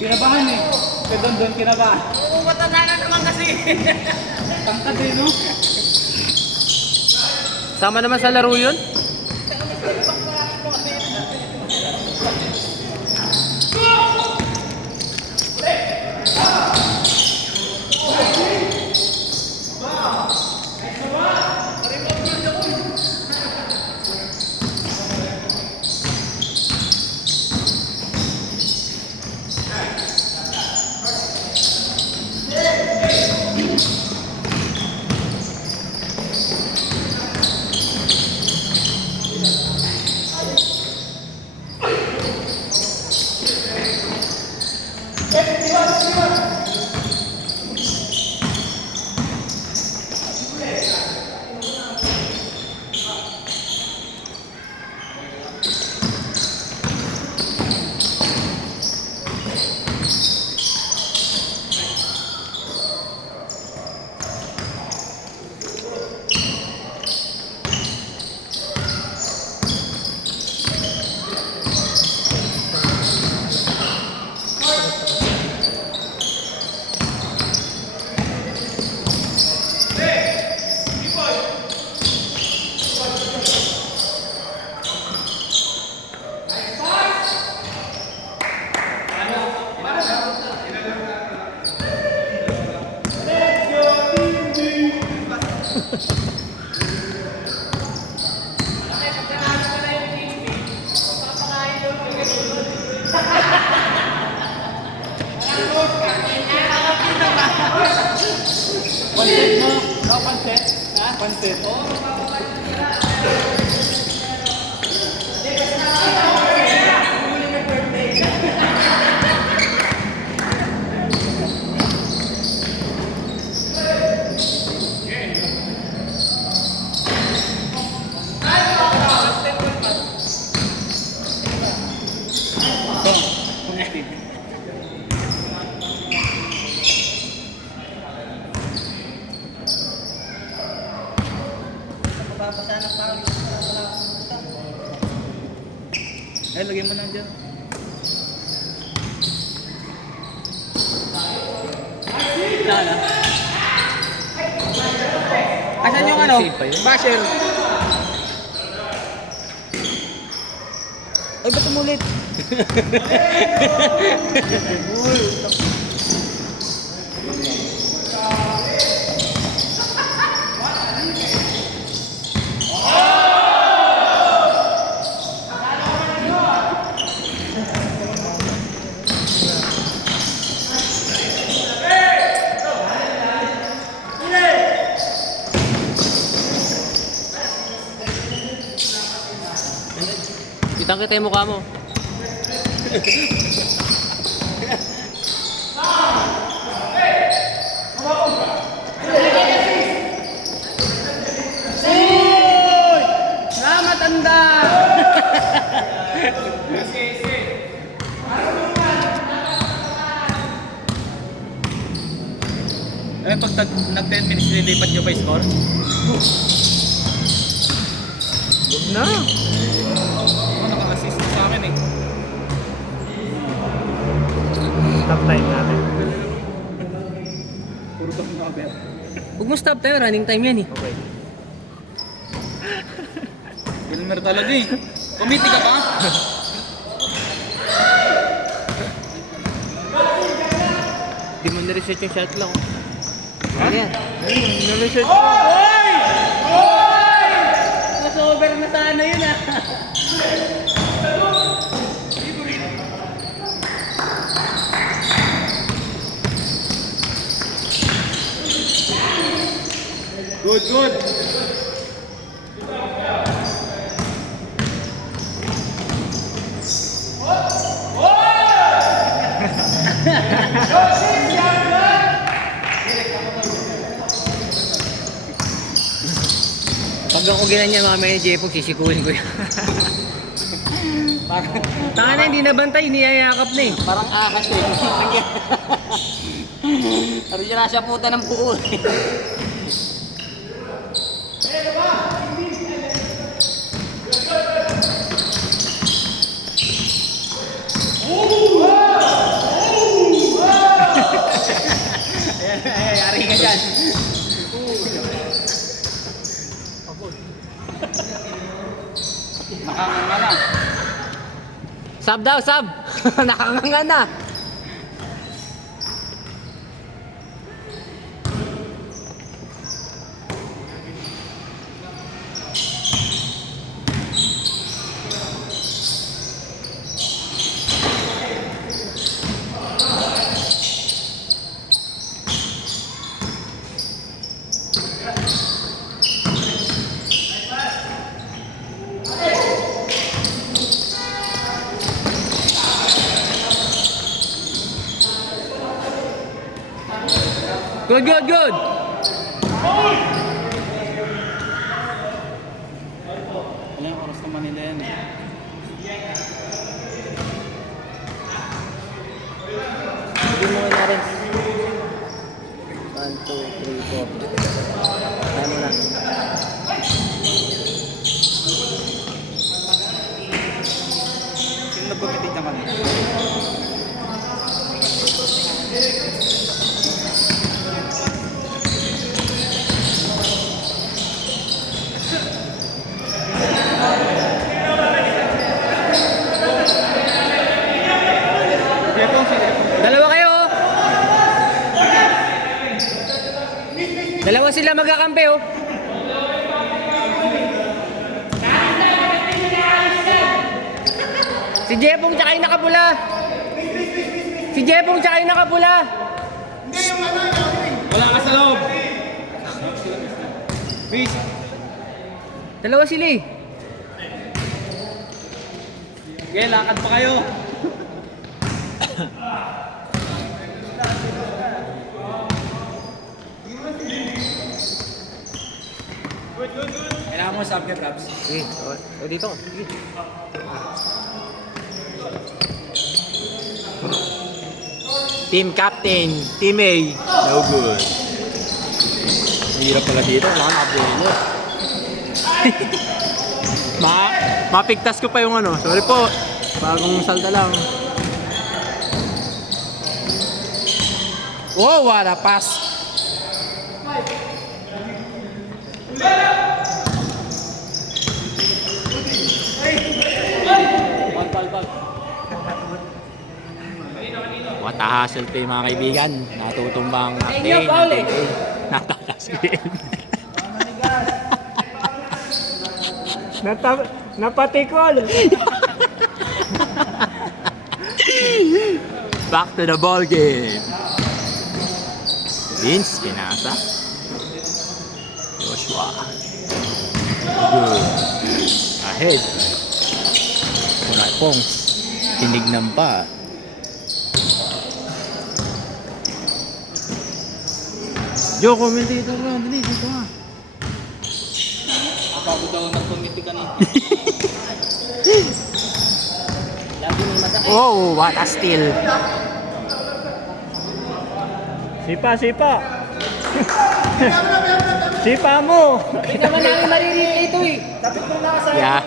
Kinabahan eh. Kaya doon kinabahan. Oo, matanda na naman kasi. Tangkad eh, no? Sama naman sa laro yun? Pansit mo? No, pansit? Ha? Pansit. Eh, lagyan mo na dyan. Sana. Asan yung ano? Basher. Ay, ba't umulit? Kitang-kita yung mukha mo. Salamat, anda! Eh, pag nag-10 minutes nilipat nyo pa yung score? Huwag na. Ako naka-assist sa akin eh. Stop time natin. Puro ka mga bet. Huwag mo stop time, running time yan eh. Okay. Wilmer talaga eh. Committee ka ba? Di mo na-reset yung shot clock. Ano yan? Na-reset ko. Hoy! Hoy! Nasa-over na sana yun ah. Good, good. Pag ako ginanyan mamaya ni Jepog, sisikuhin ko yan. Tanga na, hindi nabantay, niyayakap na eh. Parang ahas eh. Pero siya na siya puta ng buo eh. Nakanganga na. Sub daw, sub! Nakanganga na! Good, good, good! Ilang oras naman nila yan eh. Hindi mo na rin. 1, 2, 3, 4. Kaya mo na. Sino nagpapitid ng kanila? Dalawa kayo! Dalawa sila magkakampi oh! Si Jepong tsaka yung nakapula! Si Jepong tsaka yung nakapula! Wala ka sa loob! Peace! Dalawa sila eh! Okay, lakad pa kayo! Kailangan mo sub ka, Traps. Sige, o dito. Sige. Team Captain, Team A. No good. Hirap pala dito, wala ka nakabuelo. Mapigtas ko pa yung ano. Sorry po. Bagong salta lang. Oh, what a pass. What a hassle pa yung mga kaibigan. Natutumbang captain. Nakakaskin. Napatikol. Back to the ball game. Vince, pinasa. Joshua. Good. Ahead. Wala pong. Tinignan pa. Joe, commentator mo. Dali, dito nga. Bago daw nag-committee ka na. Oh, what a steal. Sipa, sipa. Sipa mo. Hindi naman namin maririnig ito eh. Yeah.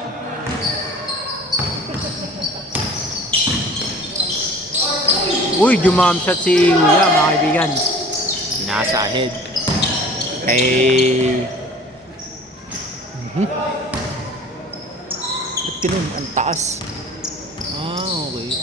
Uy, jumam shot si Uya, mga kaibigan. Nasa ahead. Kay... Ba't ganun? Ang taas. Ah, okay.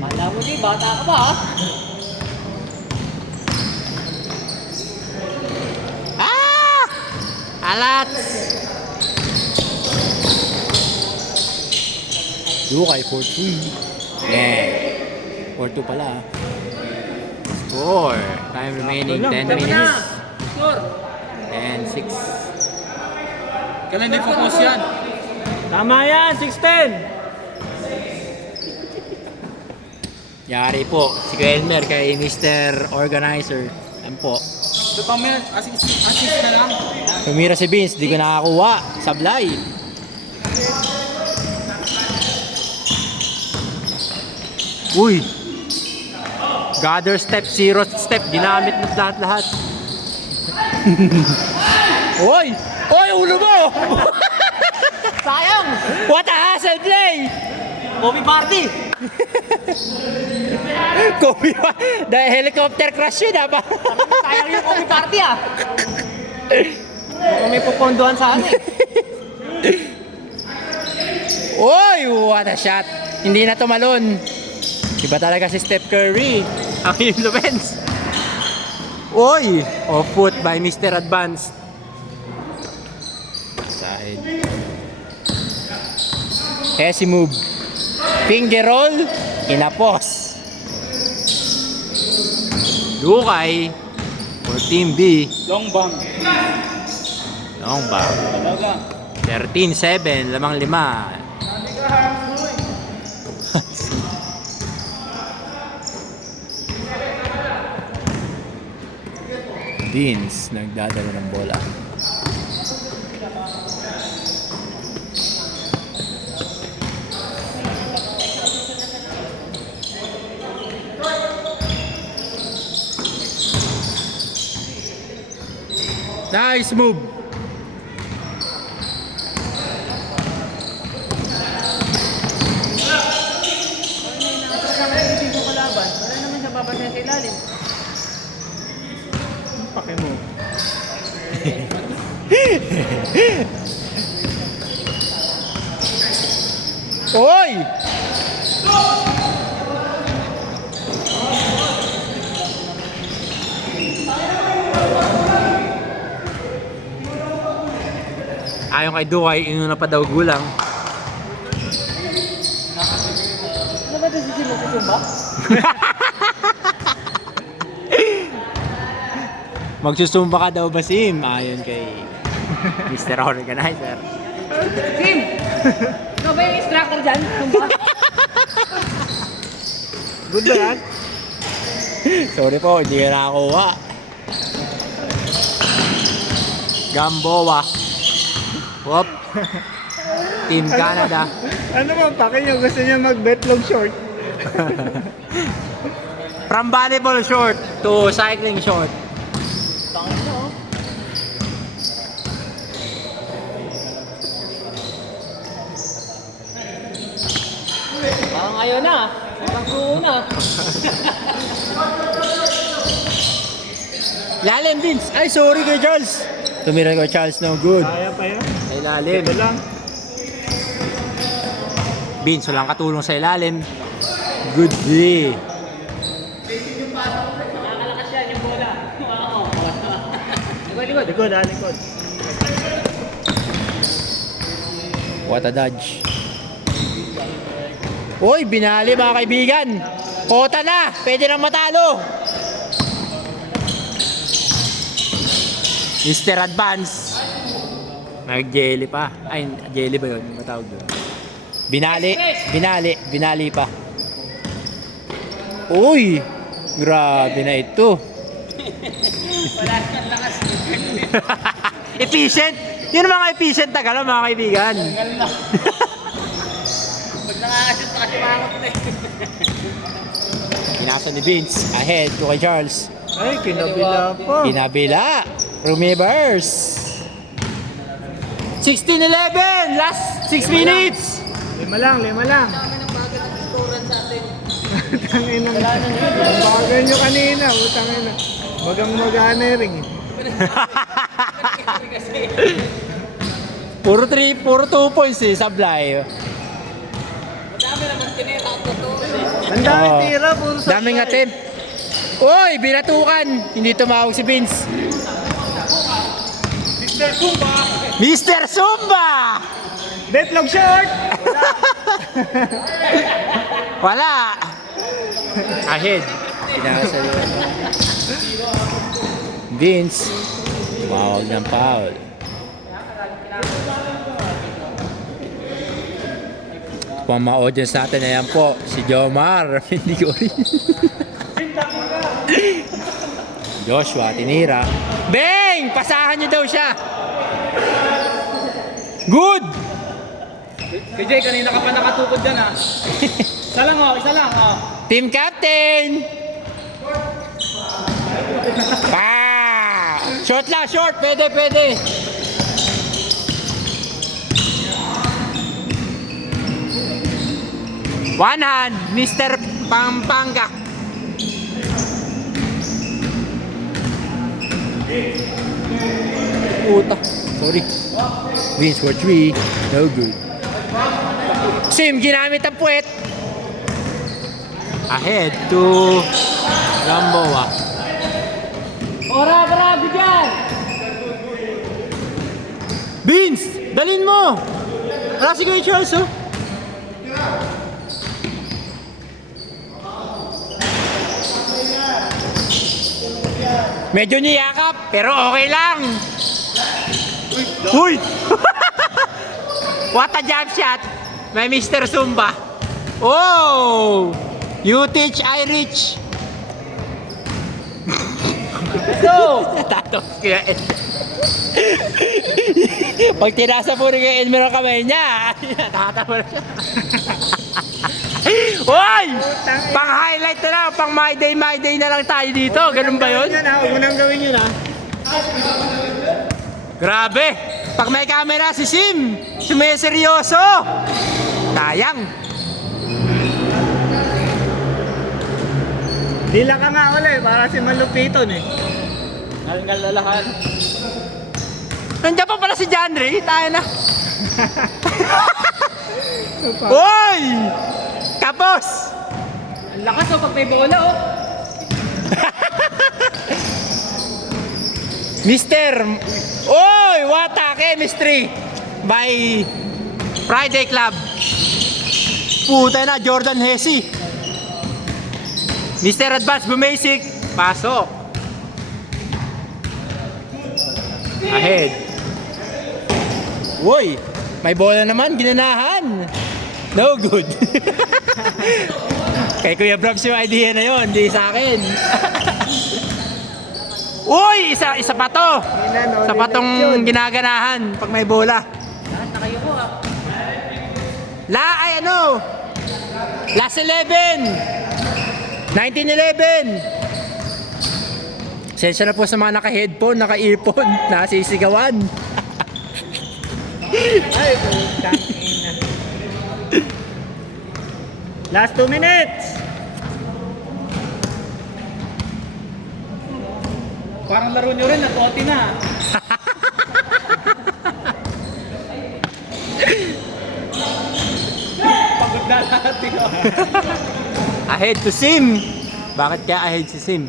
Kala mo di, bata ka pa ha? Ah! Alat! Lukay, 4-3. Yeah. 4-2 pala. Score. Time remaining 10 minutes. Sure. And 6. Kailan hindi focus yan? Tama yan, 6-10. Yari po. Si Elmer kay Mr. Organizer. Yan po. Ito pa may assist na lang. Tumira si Vince, di ko nakakuha. Sablay. Uy! Gather step, zero step. Ginamit na lahat-lahat. Uy! Uy, ulo mo! Sayang! What a hassle play! Kobe party! Kobe pa. The helicopter crash yun, ba? Sayang yung Kobe party ah! May pupondohan sa akin Uy! What a shot! Hindi na tumalon. Iba talaga si Steph Curry. Ang influence. Uy! Off foot by Mr. Advanced. Side. Hesi move. Finger roll. Inapos. Lukay. For Team B. Long bomb. Long ba? Talaga. 13-7. Lamang 5. Deans nagdadala ng bola. Nice move. Hindi mo kalaban. Wala naman siya babantayan sa ilalim. Pake mo. Oy! Ayon kay Dukay, inuna pa daw gulang. Ano ba ito si Simo Kusumba? Magsusumba ka daw ba, Sim? Ayon kay Mr. Organizer. Sim! Ikaw ba yung instructor dyan? Sumba? Good ba yan? Sorry po, hindi ka nakakuha. Gamboa. Whoop. Team Canada. Ano ba, pake nyo? Gusto niya mag-betlog short? From volleyball short to cycling short. Tangin na oh. Parang ayaw na. Parang suho na. Lalim, Vince. Ay, sorry kay Charles. Tumira ko Charles, no good. Kaya pa yan. Sa ilalim. Ito lang. Vince, walang katulong sa ilalim. Good day. Nakakalakas yan yung bola. Wow. Likod, likod. Likod ha, likod. What a dodge. Uy, binali mga kaibigan. Kota na. Pwede nang matalo. Mr. Advance. Nag-jelly pa. Ay, jelly ba yun? Yung matawag doon. Binali pa. Uy! Grabe na ito. Wala kang lakas. Efficient! Yun ang mga efficient na gano'n mga kaibigan. Tagal na. Pag nakakashoot na kasi mangot na eh. Pinasa ni Vince. Ahead to kay Charles. Ay, kinabila pa. Kinabila. Rumibers. 16-11. Last 6 minutes. 5 lang. Kami ng bagal ng scorean sa atin. Tangin ng Wala nang yun. ang bagal nyo kanina. Utangin na. Magang magana rin. Kasi Puro 2 points eh, sablay. madami naman tinira ang totoo eh. Ang dami Oo. tira. Puro sa Daming attempt. Uy, binatukan. Hindi tumawag si Vince. Mr. Kumba. Mr. Zumba! Betlog short. Wala. Ahead. Pinasa Vince. Tumawag ng foul. po ang mga audience natin. Ayan po, si Jomar. Hindi ko rin. Joshua, tinira. Bang! Pasahan niyo daw siya. Good! KJ, kanina ka pa nakatukod dyan ha. Isa lang oh, isa lang oh. Team captain! Pa! Short lang, short. Pwede, pwede. One hand, Mr. Pampanga. Puta. Sorry. Wins for 3. No good. Sim, ginamit ang puwet. Ahead to Gamboa. Ora, grabe dyan! Vince, dalin mo. Wala si Kuya Charles, oh. Medyo niyakap, pero okay lang. Uy! What a jump shot. May Mr. Zumba. Oh! You teach, I reach. So! Tato kaya pag tinasa po rin kay Elmer ang kamay niya, natatawa na siya. Uy! Pang highlight na lang, pang my day na lang tayo dito. Ganun ba yun? Huwag mo nang gawin yun ha. Grabe! Pag may camera si Sim, sumiseryoso. Sayang. Dila ka nga ulit, para si Malupiton eh. Ngalalahan. Nandiyan pa pala si John Ray, tayo na. Uy! Kapos! Ang lakas oh pag may bola oh. Mister! Uy! What a chemistry! By Friday Club. Puta na, Jordan Hesi. Mr. Advance Bumasic. Pasok. Ahead. Uy! May bola naman, ginanahan. No good. Kay Kuya Brabs yung idea na yun, hindi sa akin. Uy! Isa pa to! Isa pa tong ginaganahan pag may bola. Nakayo ko ah. Last 11! 1911! Sensya na po sa mga naka-headphone, naka-earphone, nasisigawan. Ay, putang ina. Last 2 minutes. Parang laro nyo rin, natoti na. Pagod na natin oh. Ahead to Sim. Bakit kaya ahead si Sim?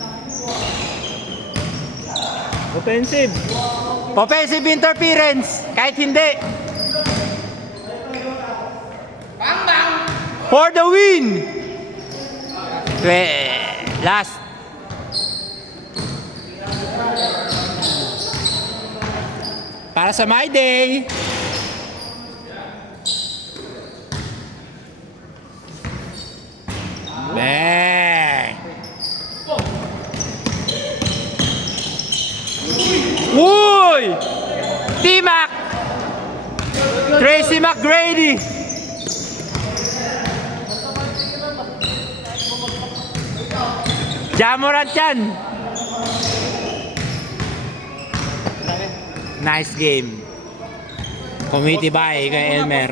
Offensive. Offensive interference. Kahit hindi. For the win. Last. Para sa my day. Bang. Uy! T-Mac! Tracy McGrady! Jamorant yan! Nice game. Committee by kay Elmer.